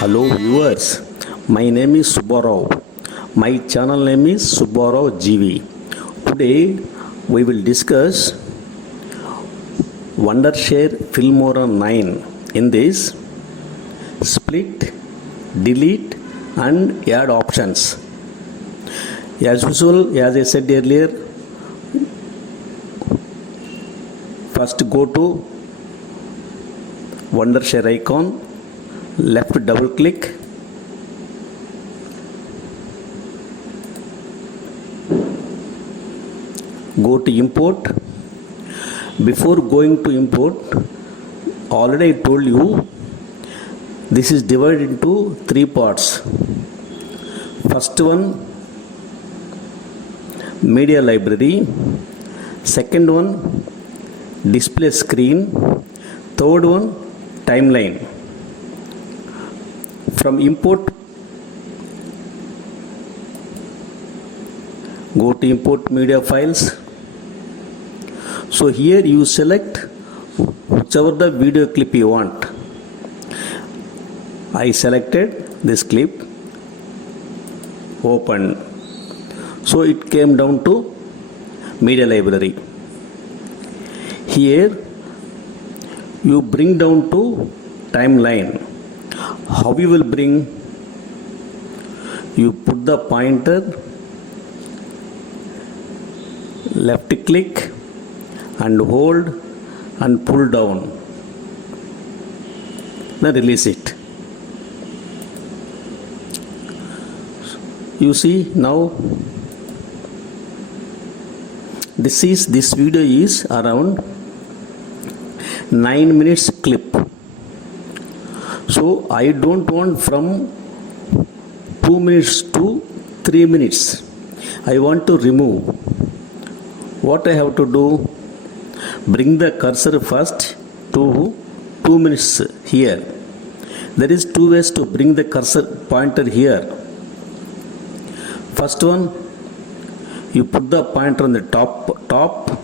Hello viewers, my name is Subbarao. My channel name is subbaraogv. Today we will discuss Wondershare Filmora9. In this, split, delete and add options. As usual, as I said earlier, first go to Wondershare icon, left double click, go to import. Before going to import, already I told you this is divided into three parts. First one, media library. Second one, display screen. Third one, timeline. From import, go to import media files. So here you select whichever the video clip you want. I selected this clip, open. So it came down to media library. Here you bring down to timeline. How you will bring? You put the pointer, left click and hold and pull down. Then release it. You see now this video is around 9 minutes clip. So I don't want from 2 minutes to 3 minutes. I want to remove. What I have to do? Bring the cursor first to 2 minutes here. There is two ways to bring the cursor pointer here. First one, you put the pointer on the top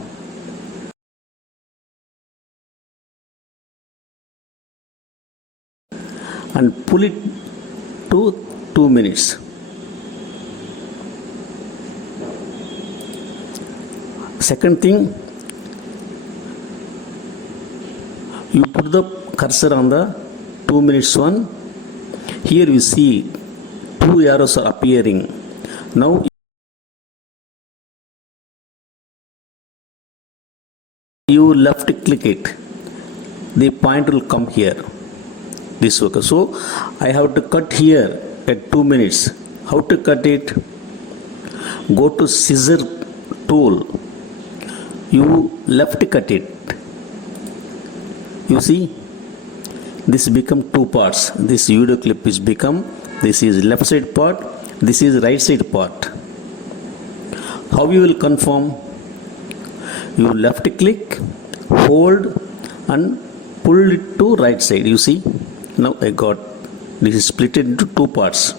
and pull it to 2 minutes. Second thing, you put the cursor on the 2 minutes one. Here you see two arrows are appearing. Now you left click it. The point will come here. This way. So I have to cut here at 2 minutes. How to cut it? Go to scissor tool. You left cut it. You see, this become two parts. This video clip is become, this is left side part, this is right side part. How you will confirm? You left click, hold and pull it to right side. You see, now I got, this is split into two parts.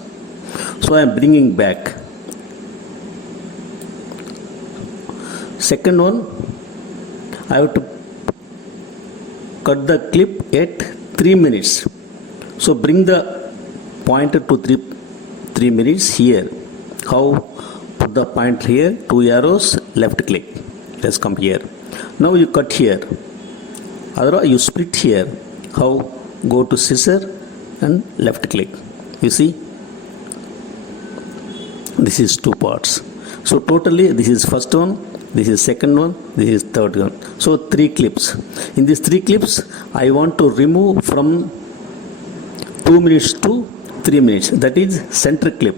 So I am bringing back. Second one, I have to cut the clip at 3 minutes. So bring the pointer to 3 minutes here. How? Put the pointer here, two arrows, left click. Let's come here. Now you cut here. Otherwise you split here. How? Go to scissor and left click. You see? This is two parts. So totally this is first one, this is second one, this is third one. So three clips. In these three clips, I want to remove from 2 minutes to 3 minutes. That is center clip.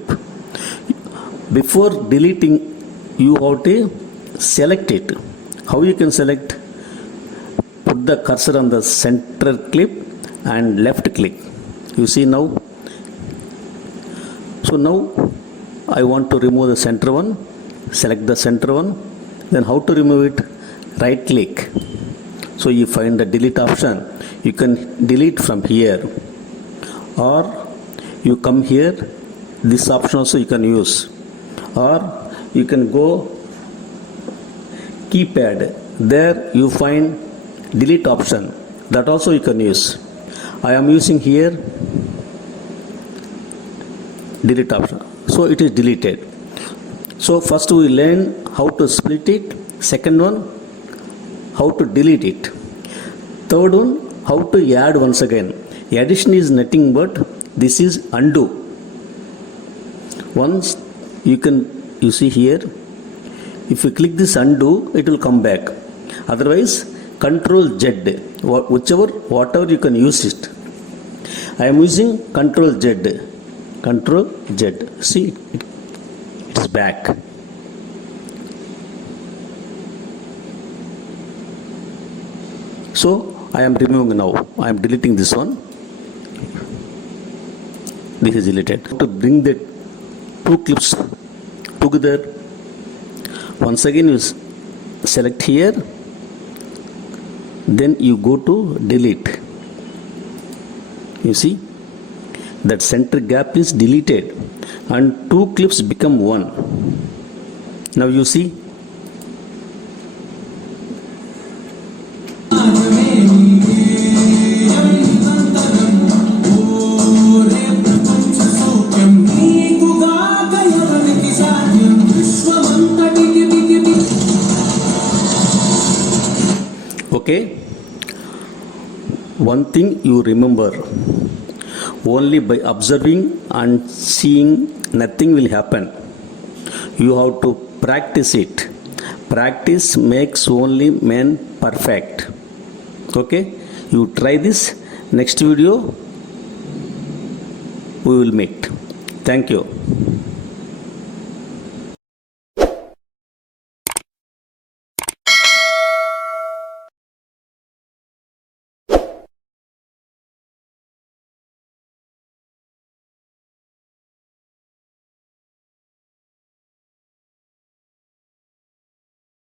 Before deleting, you have to select it. How you can select? Put the cursor on the center clip and left click. You see now? So now I want to remove the center one. Select the center one. Then how to remove it? Right click. So you find the delete option. You can delete from here, or you come here. This option also you can use, or you can go keypad. There you find delete option. That also you can use. I am using here delete option. So it is deleted. So first we learn how to split it. Second one, how to delete it. Third one, how to add once again. Addition is nothing but this is undo. Once you see here, if you click this undo, it will come back. Otherwise, Control Z, whatever you can use it. I am using Control Z. Control Z. See, it is back. So I am removing now. I am deleting this one. This is deleted. To bring the two clips together, once again you select here, then you go to delete. You see that center gap is deleted and two clips become one. Now you see. Okay, one thing you remember, only by observing and seeing nothing will happen. You have to practice it. Practice makes only man perfect. Okay, you try this. Next video we will meet. Thank you.